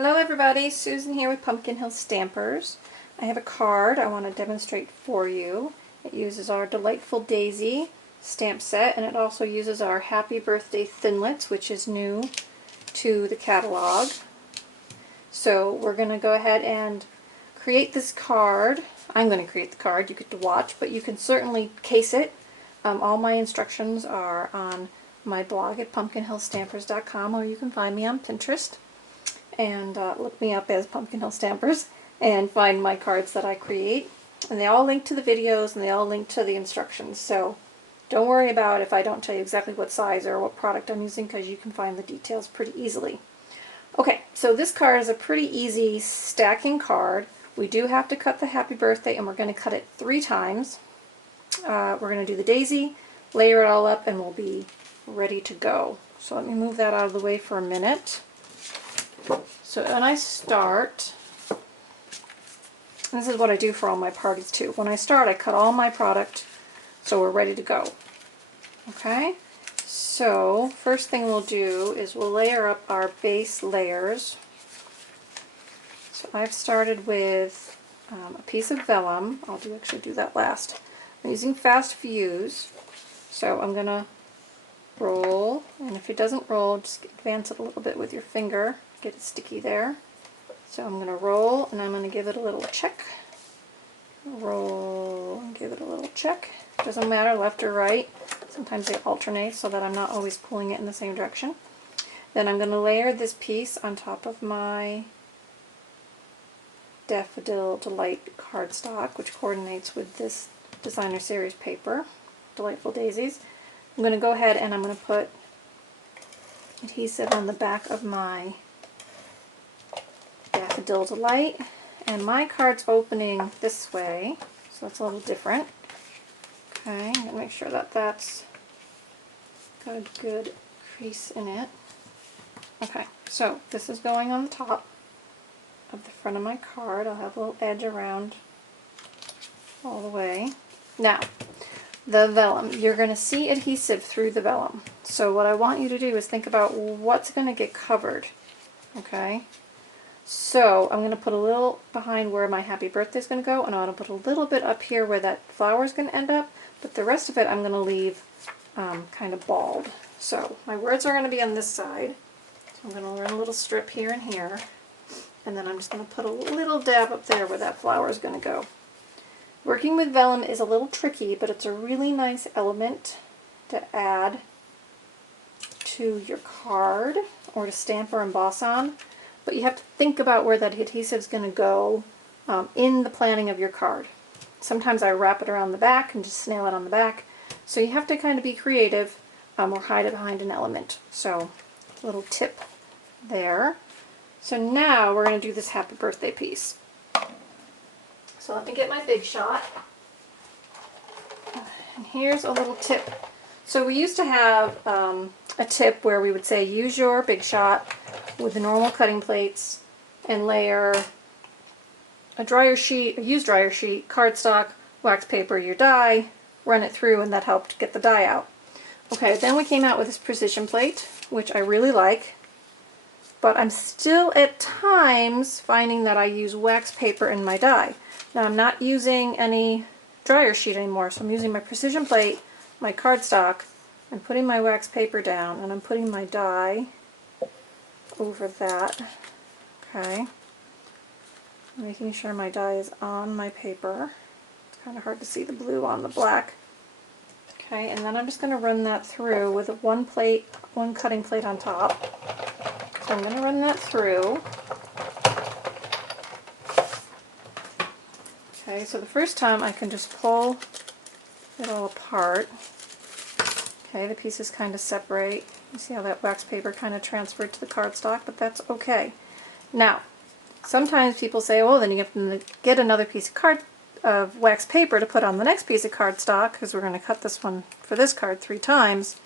Hello everybody, Susan here with Pumpkin Hill Stampers. I have a card I want to demonstrate for you. It uses our Delightful Daisy stamp set, and it also uses our Happy Birthday Thinlits, which is new to the catalog. So we're going to go ahead and create this card. I'm going to create the card, you get to watch, but you can certainly case it. All my instructions are on my blog at pumpkinhillstampers.com, or you can find me on Pinterest and look me up as Pumpkin Hill Stampers and find my cards that I create. And they all link to the videos and they all link to the instructions, so don't worry about if I don't tell you exactly what size or what product I'm using, because you can find the details pretty easily. Okay, so this card is a pretty easy stacking card. We do have to cut the Happy Birthday, and we're going to cut it 3 times. We're going to do the daisy, layer it all up, and we'll be ready to go. So let me move that out of the way for a minute. So when I start, this is what I do for all my parties too. When I start, I cut all my product so we're ready to go. Okay, so first thing we'll do is we'll layer up our base layers. So I've started with a piece of vellum. I'll actually do that last. I'm using fast fuse, so I'm going to roll, and if it doesn't roll, just advance it a little bit with your finger, get it sticky there. So I'm going to roll, and I'm going to give it a little check. Roll and give it a little check. Doesn't matter left or right. Sometimes they alternate so that I'm not always pulling it in the same direction. Then I'm going to layer this piece on top of my Daffodil Delight cardstock, which coordinates with this designer series paper, Delightful Daisies. I'm going to go ahead and I'm going to put adhesive on the back of my Daffodil Delight, and my card's opening this way, so that's a little different. Okay, I'm going to make sure that that's got a good crease in it. Okay, so this is going on the top of the front of my card. I'll have a little edge around all the way. Now, the vellum, you're going to see adhesive through the vellum. So what I want you to do is think about what's going to get covered. Okay? So I'm going to put a little behind where my Happy Birthday is going to go, and I'm going to put a little bit up here where that flower is going to end up, but the rest of it I'm going to leave kind of bald. So my words are going to be on this side. So I'm going to run a little strip here and here, and then I'm just going to put a little dab up there where that flower is going to go. Working with vellum is a little tricky, but it's a really nice element to add to your card or to stamp or emboss on. But you have to think about where that adhesive is going to go in the planning of your card. Sometimes I wrap it around the back and just nail it on the back. So you have to kind of be creative or hide it behind an element. So a little tip there. So now we're going to do this Happy Birthday piece. So let me get my Big Shot. And here's a little tip. So we used to have a tip where we would say use your Big Shot with the normal cutting plates and layer a dryer sheet, a used dryer sheet, cardstock, wax paper, your die, run it through, and that helped get the die out. Okay, then we came out with this precision plate, which I really like, but I'm still at times finding that I use wax paper in my die. Now I'm not using any dryer sheet anymore, so I'm using my precision plate, my cardstock, I'm putting my wax paper down, and I'm putting my die over that. Okay. Making sure my die is on my paper. It's kind of hard to see the blue on the black. Okay, and then I'm just going to run that through with one cutting plate on top. So I'm going to run that through. Okay, so the first time I can just pull it all apart. Okay, the pieces kind of separate. You see how that wax paper kind of transferred to the cardstock, but that's okay. Now, sometimes people say, oh, then you have to get another piece of wax paper to put on the next piece of cardstock, because we're going to cut this one for this card 3 times.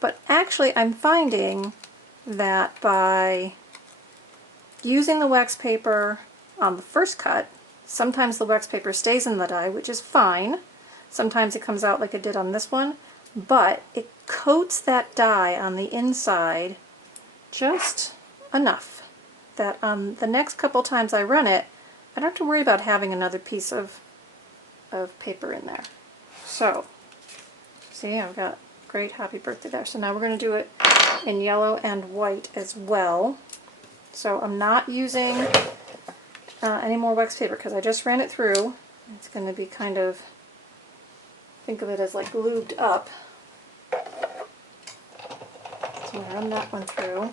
But actually, I'm finding that by using the wax paper on the first cut, sometimes the wax paper stays in the die, which is fine. Sometimes it comes out like it did on this one, but it coats that die on the inside just enough that the next couple times I run it, I don't have to worry about having another piece of paper in there. So, see, I've got great happy birthday there. So now we're going to do it in yellow and white as well. So I'm not using any more wax paper because I just ran it through. It's going to be kind of, think of it as like lubed up. So I'm going to run that one through.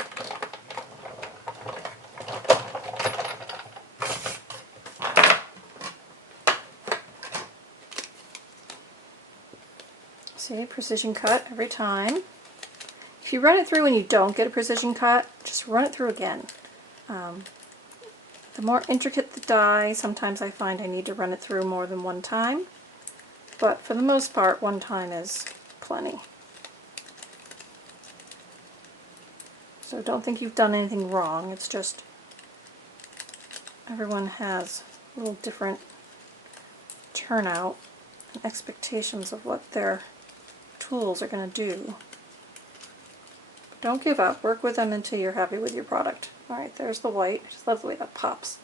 See, precision cut every time. If you run it through and you don't get a precision cut, just run it through again. The more intricate the die, sometimes I find I need to run it through more than one time, but for the most part, one time is plenty. So don't think you've done anything wrong, it's just everyone has a little different turnout and expectations of what their tools are going to do. But don't give up. Work with them until you're happy with your product. Alright, there's the white. I just love the way that pops.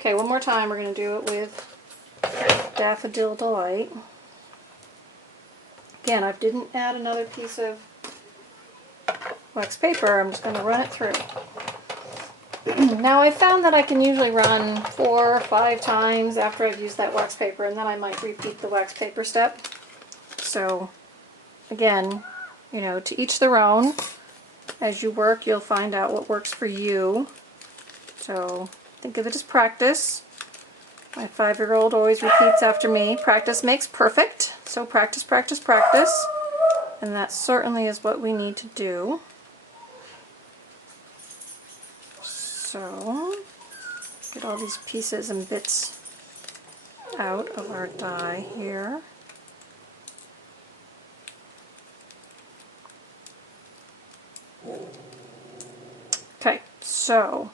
Okay, one more time. We're going to do it with Daffodil Delight. Again, I didn't add another piece of wax paper. I'm just going to run it through. Now I found that I can usually run 4 or 5 times after I've used that wax paper, and then I might repeat the wax paper step. So again, you know, to each their own. As you work, you'll find out what works for you. So think of it as practice. My 5-year-old always repeats after me, practice makes perfect. So practice, practice, practice. And that certainly is what we need to do. So get all these pieces and bits out of our die here. Okay, so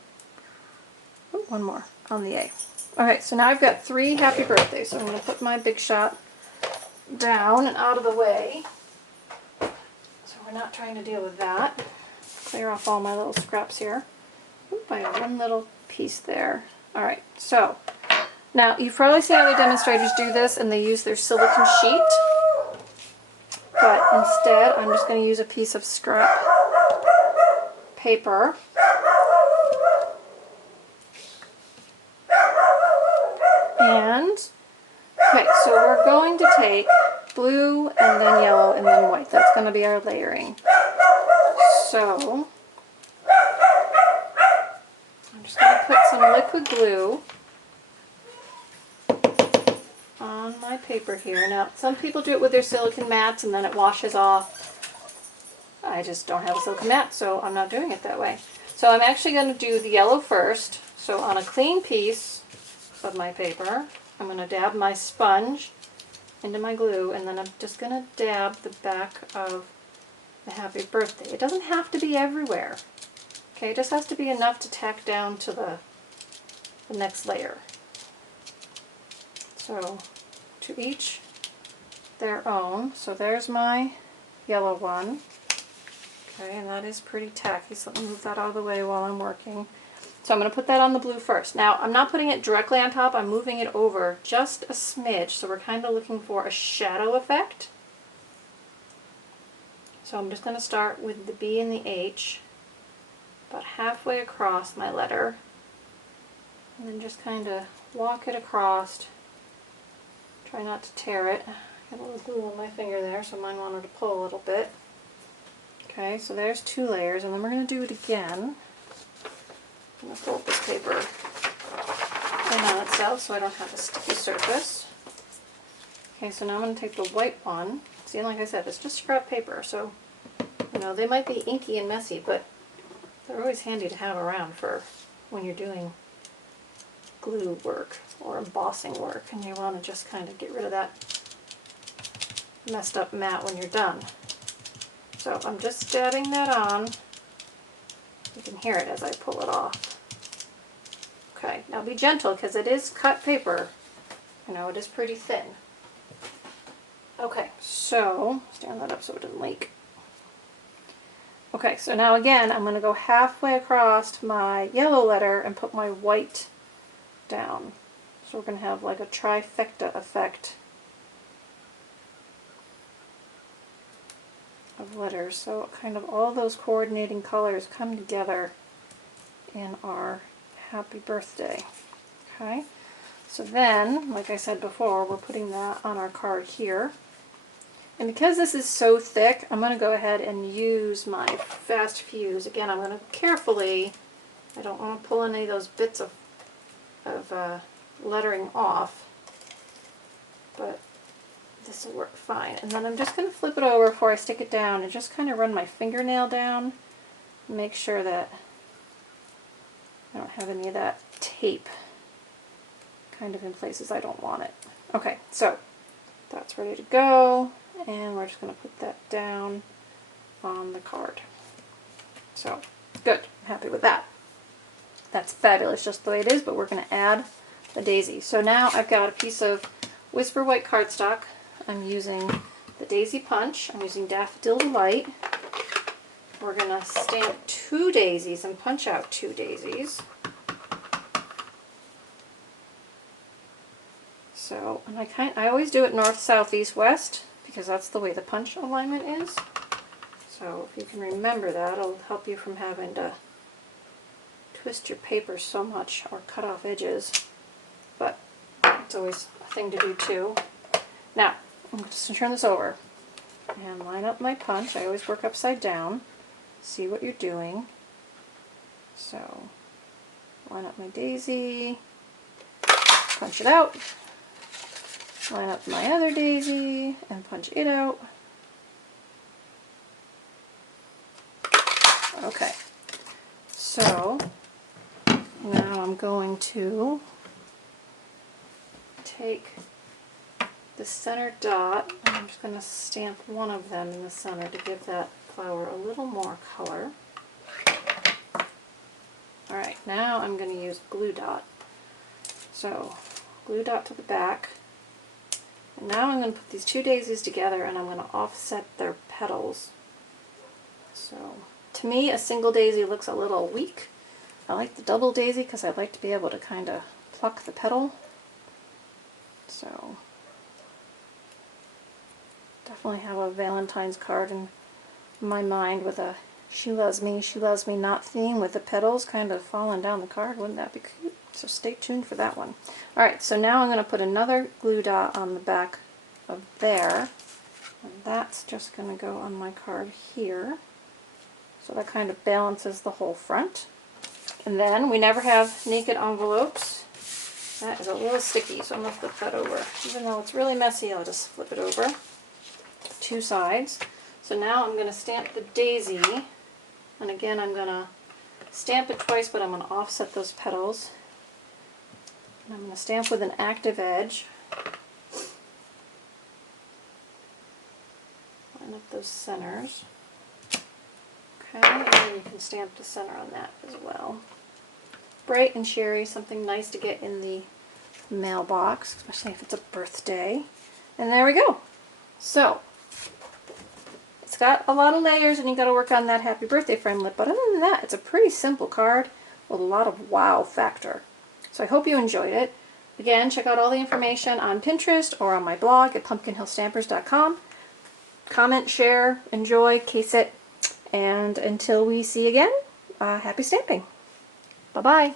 one more on the A. Okay, so now I've got 3 happy birthdays, so I'm going to put my Big Shot down and out of the way, so we're not trying to deal with that. Clear off all my little scraps here. Oop, I have one little piece there. Alright, so now you've probably seen other demonstrators do this and they use their silicone sheet, but instead I'm just going to use a piece of scrap paper. And, okay, so we're going to take blue and then yellow and then white. That's going to be our layering. So, I'm just going to put some liquid glue on my paper here. Now, some people do it with their silicone mats and then it washes off. I just don't have a silicone mat, so I'm not doing it that way. So I'm actually going to do the yellow first. So on a clean piece of my paper, I'm going to dab my sponge into my glue, and then I'm just going to dab the back of the happy birthday. It doesn't have to be everywhere. Okay, it just has to be enough to tack down to the next layer. So to each their own. So there's my yellow one. Okay, and that is pretty tacky, so let me move that out of the way while I'm working. So I'm going to put that on the blue first. Now, I'm not putting it directly on top, I'm moving it over just a smidge, so we're kind of looking for a shadow effect. So I'm just going to start with the B and the H, about halfway across my letter, and then just kind of walk it across. Try not to tear it. Got a little glue on my finger there, so mine wanted to pull a little bit. Okay, so there's 2 layers, and then we're going to do it again. I'm going to fold this paper in on itself so I don't have a sticky surface. Okay, so now I'm going to take the white one. See, like I said, it's just scrap paper, so, you know, they might be inky and messy, but they're always handy to have around for when you're doing glue work or embossing work, and you want to just kind of get rid of that messed up mat when you're done. So I'm just dabbing that on. You can hear it as I pull it off. Okay, now be gentle because it is cut paper. You know, it is pretty thin. Okay, so stand that up so it doesn't leak. Okay, so now again, I'm going to go halfway across my yellow letter and put my white down. So we're going to have like a trifecta effect of letters. So kind of all those coordinating colors come together in our happy birthday. Okay, so then, like I said before, we're putting that on our card here. And because this is so thick, I'm going to go ahead and use my fast fuse. Again, I'm going to carefully, I don't want to pull any of those bits of lettering off, but this will work fine. And then I'm just going to flip it over before I stick it down and just kind of run my fingernail down and make sure that I don't have any of that tape kind of in places I don't want it. Okay, so that's ready to go. And we're just going to put that down on the card. So, good. I'm happy with that. That's fabulous just the way it is, but we're going to add the daisy. So now I've got a piece of Whisper White cardstock. I'm using the Daisy Punch. I'm using Daffodil Delight. We're going to stamp 2 daisies and punch out 2 daisies. So, and I always do it north, south, east, west, because that's the way the punch alignment is. So if you can remember that, it'll help you from having to twist your paper so much or cut off edges. But it's always a thing to do too. Now, I'm just going to turn this over and line up my punch. I always work upside down. See what you're doing. So, line up my daisy, punch it out. Line up my other daisy and punch it out. Okay, so now I'm going to take the center dot and I'm just going to stamp one of them in the center to give that flower a little more color. Alright, now I'm going to use glue dot. So, glue dot to the back. And now I'm going to put these 2 daisies together and I'm going to offset their petals. So, to me a single daisy looks a little weak. I like the double daisy because I like to be able to kind of pluck the petal. So, definitely have a Valentine's card in my mind with a she loves me not theme with the petals kind of falling down the card. Wouldn't that be cute? So stay tuned for that one. Alright, so now I'm going to put another glue dot on the back of there. And that's just going to go on my card here. So that kind of balances the whole front. And then we never have naked envelopes. That is a little sticky, so I'm going to flip that over. Even though it's really messy, I'll just flip it over. 2 sides. So now I'm going to stamp the daisy. And again, I'm going to stamp it twice, but I'm going to offset those petals. And I'm going to stamp with an active edge. Line up those centers. Okay, and then you can stamp the center on that as well. Bright and cheery, something nice to get in the mailbox, especially if it's a birthday. And there we go. So, it's got a lot of layers and you got to work on that happy birthday framelit, but other than that, it's a pretty simple card with a lot of wow factor. So I hope you enjoyed it. Again, check out all the information on Pinterest or on my blog at pumpkinhillstampers.com. Comment, share, enjoy, case it, and until we see again, happy stamping. Bye-bye.